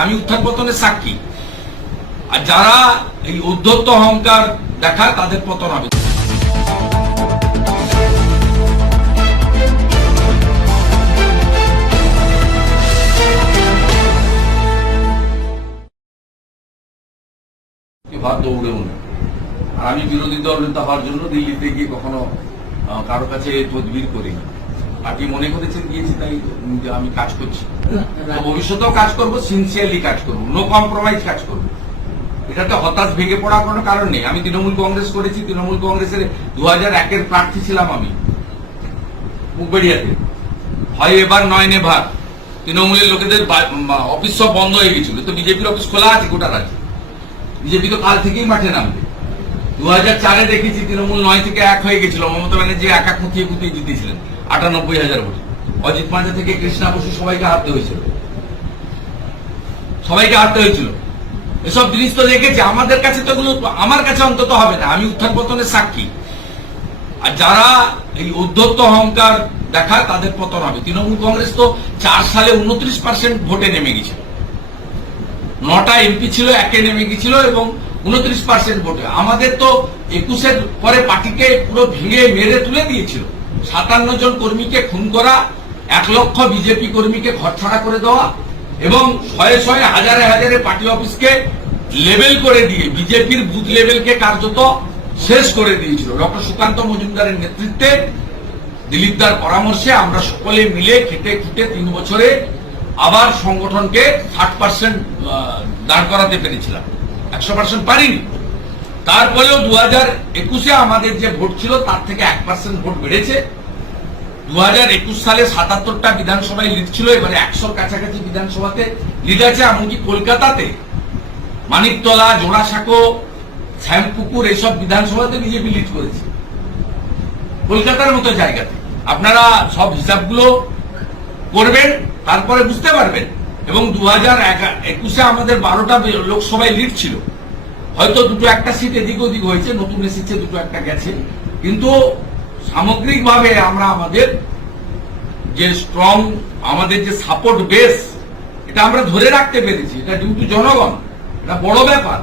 আমি উত্থান পতনের সাক্ষী। আর যারা এই উদ্ধত্ত অহংকার দেখায় তাদের পতন হবে। দৌড়েও না। আর আমি বিরোধী দল নেতা হওয়ার জন্য দিল্লিতে গিয়ে কখনো কারো কাছে তদবির করিনি। পার্টি মনে করেছে দিয়েছি, তাই আমি কাজ করছি। ভবিষ্যতেও কাজ করব, সিনসিয়ারলি কাজ করব, নো কম্প্রোমাইজ কাজ করব। এটাতে হতাশ ভেঙে পড়ার কোনো কারণ নেই। আমি তৃণমূল কংগ্রেস করেছি, তৃণমূল কংগ্রেসের 2001-এর প্রার্থী ছিলাম আমি মুখবেড়িয়াতে। হয় এবার নয় নেভার। তৃণমূলের লোকেদের অফিস সব বন্ধ হয়ে গেছিল, তো বিজেপির অফিস খোলা আছে গোটা রাজ্যে। বিজেপি তো কাল থেকেই মাঠে নামবে। 2004-এ দেখেছি তৃণমূল 9 থেকে 1 হয়ে গেছিল। মমতা ব্যানার্জি একা খুঁটিয়ে জিতেছিলেন 98,000 ভোটে। অজিত পান্ডা থেকে কৃষ্ণা বসু সবাইকে হারতে হয়েছিল, এসব জিনিস তো দেখেছি। আমাদের কাছে তো এগুলো, আমার কাছে অন্তত হবে না। আমি উত্থান পতনের সাক্ষী। আর যারা এই উদ্ধত্ত অহংকার দেখায় তাদের পতন হবে। তৃণমূল কংগ্রেস তো 4 সালে 29% ভোটে নেমে গেছিল। 9টা এমপি ছিল, 1-এ নেমে গেছিল এবং 29% ভোটে। আমাদের তো 21-এর পরে পার্টিকে পুরো ভেঙে মেরে তুলে দিয়েছিল। 57 জন কর্মীকে খুন করা, 1 লক্ষ বিজেপি কর্মীকে ঘরছাড়া করে দেওয়া এবং শয়ে শয়ে হাজারে হাজারে পার্টি অফিসকে লেভেল করে দিয়ে বিজেপির বুথ লেভেলকে কার্যত শেষ করে দিয়েছিল। ডক্টর সুকান্ত মজুমদারের নেতৃত্বে, দিলীপ দার পরামর্শে আমরা সকলে মিলে খেটে খুঁটে 3 বছরে আবার সংগঠনকে 60% দাঁড় করাতে পেরেছিলাম। 100% পারিনি। তারপরেও 2021-এ আমাদের যে ভোট ছিল তার থেকে 1% ভোট বেড়েছে। 2021 সালে 77টা বিধানসভায় লিড ছিল, এবারে 100 কাছাকাছি বিধানসভাতে লিড আছে। এমনকি কলকাতাতে মানিকতলা, জোড়াসাঁকো, শ্যামপুকুর এইসব বিধানসভাতে বিজেপি লিড করেছে, কলকাতার মতো জায়গাতে। আপনারা সব হিসাবগুলো করবেন, তারপরে বুঝতে পারবেন। এবং 2021-এ আমাদের 12টা লোকসভায় লিড ছিল। হয়তো 2-1টা সিট এদিক ওদিক হয়েছে, নতুন এসেছে, 2-1টা গেছে। কিন্তু সামগ্রিকভাবে আমরা আমাদের যে স্ট্রং, আমাদের যে সাপোর্ট বেস, এটা আমরা ধরে রাখতে পেরেছি। এটা ডিউ টু জনগণ, এটা বড় ব্যাপার।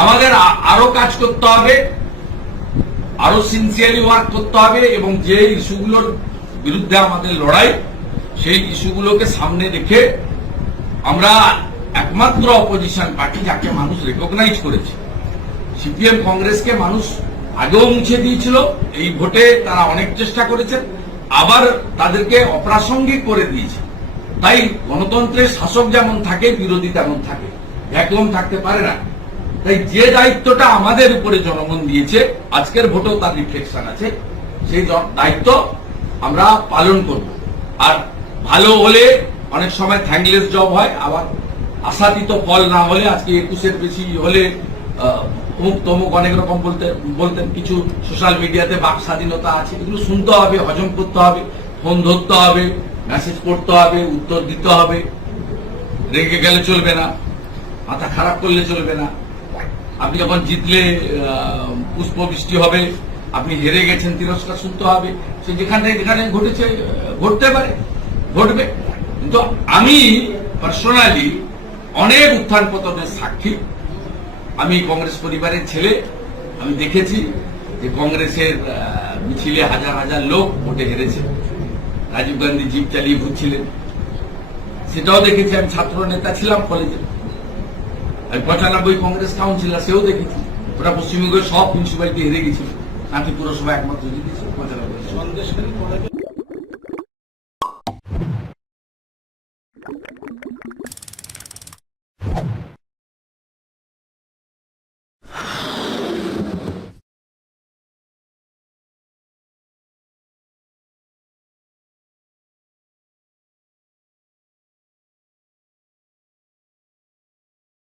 আমাদের আরো কাজ করতে হবে, আরো সিনসিয়ারলি ওয়ার্ক করতে হবে এবং যে ইস্যুগুলোর বিরুদ্ধে আমাদের লড়াই, সেই ইস্যুগুলোকে সামনে রেখে আমরা একমাত্র অপোজিশন পার্টি যাকে মানুষ রেকগনাইজ করেছে। সিপিএম কংগ্রেসকে মানুষ আগেও মুছে দিয়েছিল, এই ভোটে তারা অনেক চেষ্টা করেছেন, আবার তাদেরকে অপ্রাসঙ্গিক করে দিয়েছে। তাই গণতন্ত্রের শাসক যেমন থাকে, বিরোধী তেমন থাকে, ভ্যাকুয়াম থাকতে পারে না। তাই যে দায়িত্বটা আমাদের উপরে জনগণ দিয়েছে, আজকের ভোটেও তার রিফ্লেকশন আছে, সেই দায়িত্ব আমরা পালন করব। আর ভালো হলে অনেক সময় থ্যাঙ্কলেস জব হয়, আবার আশাতীত ফল না হলে, আজকে 21-এর বেশি হলে অমুক তমুক অনেক রকম বলতেন। কিছু সোশ্যাল মিডিয়াতে বাক স্বাধীনতা আছে, এগুলো শুনতে হবে, হজম করতে হবে, ফোন ধরতে হবে, মেসেজ করতে হবে, উত্তর দিতে হবে। রেগে গেলে চলবে না, মাথা খারাপ করলে চলবে না। আপনি যখন জিতলে পুষ্পবৃষ্টি হবে, আপনি হেরে গেছেন তিরস্কার শুনতে হবে। সে যেখানে ঘটেছে, ঘটতে পারে, ঘটবে। কিন্তু আমি পার্সোনালি অনেক উত্থান পতনের সাক্ষী। আমি কংগ্রেস পরিবারের ছেলে। আমি দেখেছি যে কংগ্রেসের মিছিলে হাজার হাজার লোক ভোটে হেরেছে। রাজীব গান্ধী জিপ চালিয়ে ঘুরছিলেন, সেটাও দেখেছি। আমি ছাত্র নেতা ছিলাম কলেজে, আমি 95 কংগ্রেস কাউন্সিলর, সেও দেখেছি। ওটা পশ্চিমবঙ্গের সব মিউনিসিপ্যালিটি হেরে গেছিল, নাকি পুরসভা একমাত্র জিতেছিল 95।